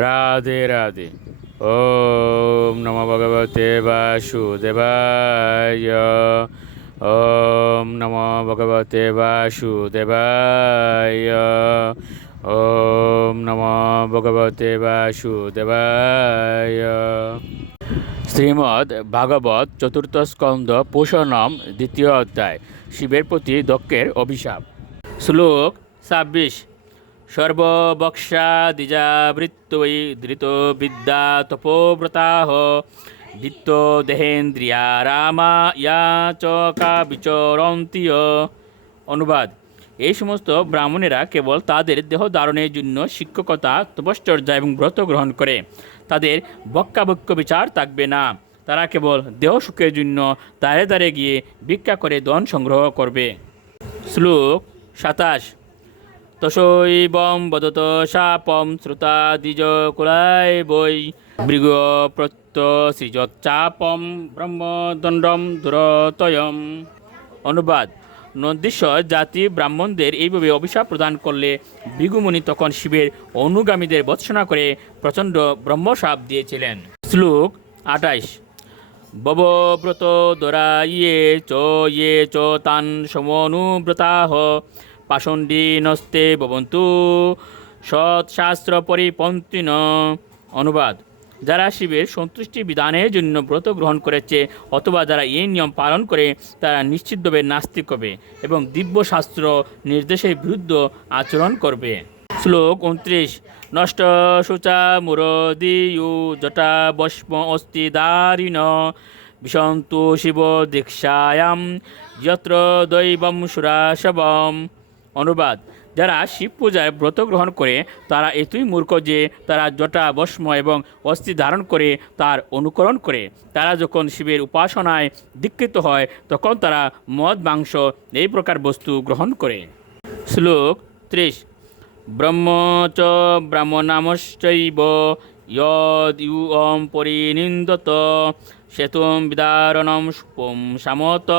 রাধে রাধে। ওম নমো ভগবতে বাসুদেবায়। ওম নমো ভগবতে বাসুদেবায়। ওম নমো ভগবতে বাসুদেবায়। শ্রীমদ্ ভাগবত চতুর্থ স্কন্ধ পুষণম দ্বিতীয় অধ্যায়। শিবের প্রতি দক্ষের অভিশাপ। শ্লোক 26। সর্ববক্ষা দ্বিজাবৃত্তৈ ধৃত বিদ্যা তপোব্রতাঃ বিত্ত দেহেন্দ্রিয়া রামা ইয়া চ কা বিচরন্তি। অনুবাদ: এই সমস্ত ব্রাহ্মণেরা কেবল তাদের দেহ ধারণের জন্য শিক্ষকতা, তপশ্চর্যা এবং ব্রত গ্রহণ করে। তাদের বক্কাবক্য বিচার থাকবে না। তারা কেবল দেহ সুখের জন্য দ্বারে দ্বারে গিয়ে ভিক্ষা করে ধন সংগ্রহ করবে। শ্লোক 27। তশৈবং বদত শাপম শ্রুতা দ্বিজ কুলায় বৈ মৃগ প্রত্য সৃজচ্চাপম ব্রহ্মদণ্ডম দুরতয়ম। অনুবাদ: নন্দীশ্বর জাতি ব্রাহ্মণদের এইভাবে অভিশাপ প্রদান করলে ভৃগুমুনি তখন শিবের অনুগামীদের ভৎসনা করে প্রচণ্ড ব্রহ্মশাপ দিয়েছিলেন। শ্লোক 28। ববব্রত দরা ইয়ে চ তান সমনুব্রতাঃ পাষণ্ডীনস্তে ভবন্তু সৎশাস্ত্র পরিপন্থিন। অনুবাদ: যারা শিবের সন্তুষ্টি বিধানের জন্য ব্রত গ্রহণ করেছে অথবা যারা এই নিয়ম পালন করে তারা নিশ্চিতভাবে নাস্তিক হবে এবং দিব্য শাস্ত্র নির্দেশের বিরুদ্ধ আচরণ করবে। শ্লোক 29। নষ্ট শুচা মুরদিয়ু জটা বস্ম অস্তি দারিণ বিশন্তু শিব দীক্ষায়াম যত্র দৈবম সুরাশবম। অনুবাদ: যারা শিব পূজায় ব্রত গ্রহণ করে তারা এতই মূর্খ যে তারা জটা ভস্ম এবং অস্থি ধারণ করে তার অনুকরণ করে। তারা যখন শিবের উপাসনায় দীক্ষিত হয় তখন তারা মদ, মাংস এই প্রকার বস্তু গ্রহণ করে। শ্লোক 30। ব্রহ্ম চ ব্রাহ্মণামশ্চৈব ইয়দ্যুয়ম পরিনিন্দত সেতুম বিদারণম সুপম সামত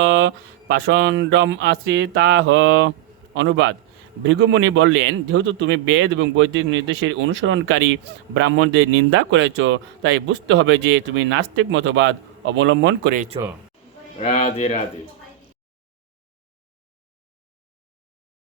পাষণ্ডম আশ্রিতাঃ। অনুবাদ: ভৃগুমুনি বললেন, যেহেতু তুমি বেদ এবং বৈদিক নির্দেশের অনুসরণকারী ব্রাহ্মণদের নিন্দা করেছ, তাই বুঝতে হবে যে তুমি নাস্তিক মতবাদ অবলম্বন করেছ। রাধে রাধে।